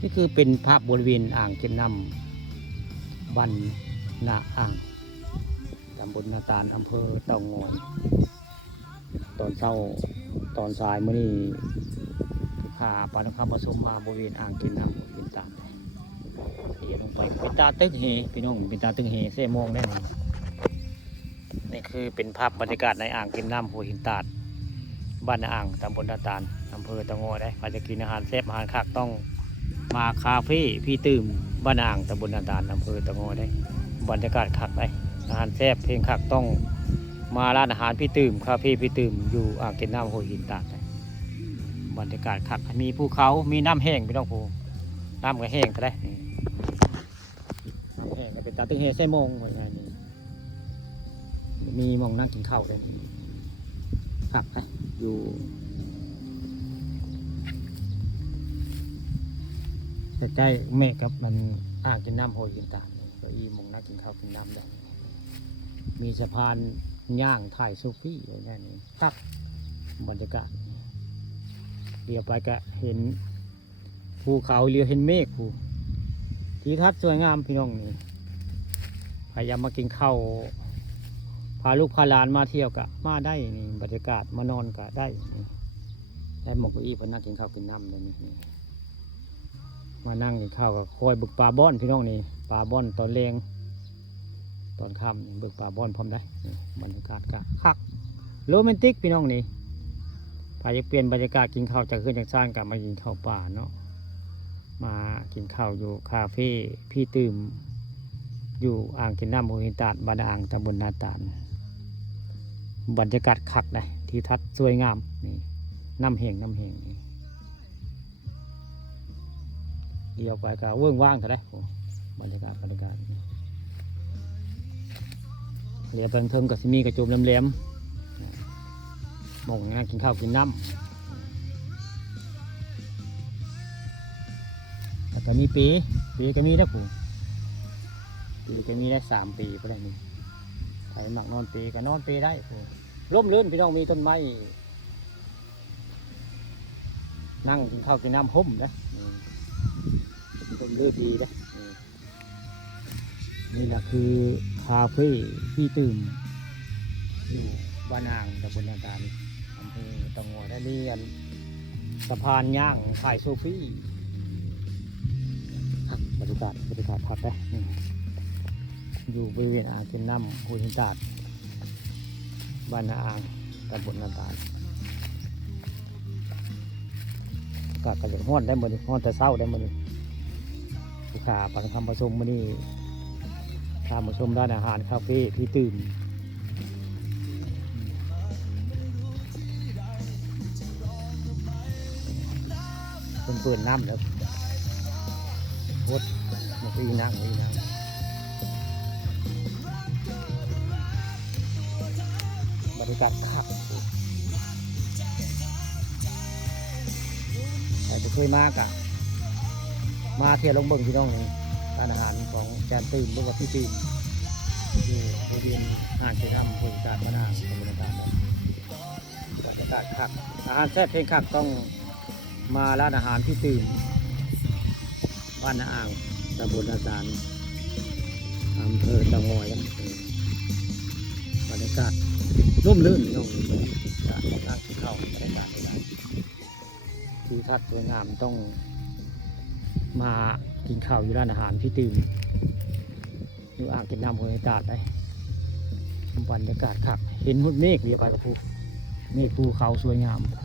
นี่คือเป็นภาพบริเวณอ่างเก็บน้ำบ้านนาอ่างตำบลนาตาลอำเภอเต่างอยตอนเช้าตอนสายมื้อนี้ข้าปานคำผสมมาบริเวณอ่างเก็บน้ำบริเวณตาลเดี๋ยวลงไปเป็นตาตึกเฮพี่น้องเป็นตาตึกเฮเสมองได้ไหมนี่คือเป็นภาพบรรยากาศในอ่างเก็บน้ำหัวหินตาดบ้านนาอ่างตำบลนาตาลอำเภอเต่างอยได้มาจะกินอาหารแซ่บอาหารคักต้องมาคาเฟ่พี่ตื่มบ้านอ่างตำบลนาตาลอำเภอเต่างอยได้บรรยากาศคักไปอาหารแซ่บเพลงคักต้องมาร้านอาหารพี่ตื่มคาเฟ่พี่ตื่มอยู่อ่างเก็บน้ำหัวหินตาดบรรยากาศคักมีภูเขามีน้ำแห้งพี่น้องภูน้ำก็แห้งก็ได้น้ำแห้งก็เป็นตาตึงเฮใส่โมงเหมือนกันนี่มีมองนั่งกินข้าวเลยคักไปอยู่ใกล้ๆเมฆครับมันอ่างกินน้ำหัวหินตาดก็อีมองนั่งกินข้าวกินน้ำได้มีสะพานย่างถ่ายซูฟี่อย่างนี้ครับบรรยากาศเรียบไปก็เห็นภูเขาเรียวเห็นเมฆภูทิวทัศน์สวยงามพี่น้องนี่พยายามมากินข้าวพาลูกพาหลานมาเที่ยวกะมาได้นี่บรรยากาศมานอนกะได้นี่ได้หมกอีพนักกินข้าวกินน้ำเลยนี่มานั่งกินข้าวกับคอยบึกปลาบ้อนพี่น้องนี่ปลาบ้อนตอนแรงตอนค่ำบึกปลาบ้อนพร้อมได้บรรยากาศกะคักโรแมนติกพี่น้องนี่พายเปลี่ยนบรรยากาศกินข้าวจากขึ้นจากซ่านกลับมากินข้าวป่าเนาะมากินข้าวอยู่คาเฟ่พี่ตื่มอยู่อ่างกินน้ำหัวหินตาดบ้านอ่างตำบลนาตาลบรรยากาศคักเลยทิวทัศน์สวยงามนี่น้ำแห้งนี่เดียวไปก็เวิ้งว่างเท่าไรบรรยากาศเรียบเทิงกับซิมีกระจุมแหลมๆมองงานกินข้าวกินน้ำแล้วก็มีปีก็มีนะปู่ปีก็มีได้3 ปีก็ได้นี่ใครหมักนอนปีก็นอนปีได้ปู่ร่มรื่นพี่น้องมีต้นไม้นั่งกินข้าวกินน้ำห่มนะร่มรื่นดีนะนี่แหละคือคาเฟ่พี่ตื่มอยู่บ้านอ่างตำบลนาตาลอำเภอเต่างอยได้เรียนสะพานย่างถ่ายโซฟี่บรรยากาศพักได้อยู่บริเวณอ่างเก็บน้ำหัวหินตาดบ้านนาอ่างตำบลนาตาลอากาศก็จะห้อนได้หมดห้อนแต่เศร้าได้หมดลูกค้าปังคำผสมมานี่ทำผสมร้านอาหารคาเฟ่พี่ตื่นเปิดน้ำแล้วโคตรมันก็อีนั่งบรรยากาศคักใครจะเคยมากอะมาเที่ยวลงเบิ่งพี่น้องนี่ร้านอาหารของแจนตื่นหรือว่าพี่ตื่นอยู่บริเวณอ่างเก็บน้ำบรรยากาศบ้านอ่างบรรยากาศคักอาหารแซ่บเพลงคักต้องมาร้านอาหารพี่ตื่นบ้านนาอ่างตำบลนาตาลอำเภอเต่างอยบรรยากาศร่มรื่นน้องการนั่งกินข้าวบรรยากาศได้ทิวทัศน์สวยงามต้องมากินข้าวอยู่ร้านอาหารพี่ตื่นอยู่อ่างเก็บน้ำหัวหินตาดได้บรรยากาศคักเห็นเมฆเรียบไปกับภูเขาสวยงาม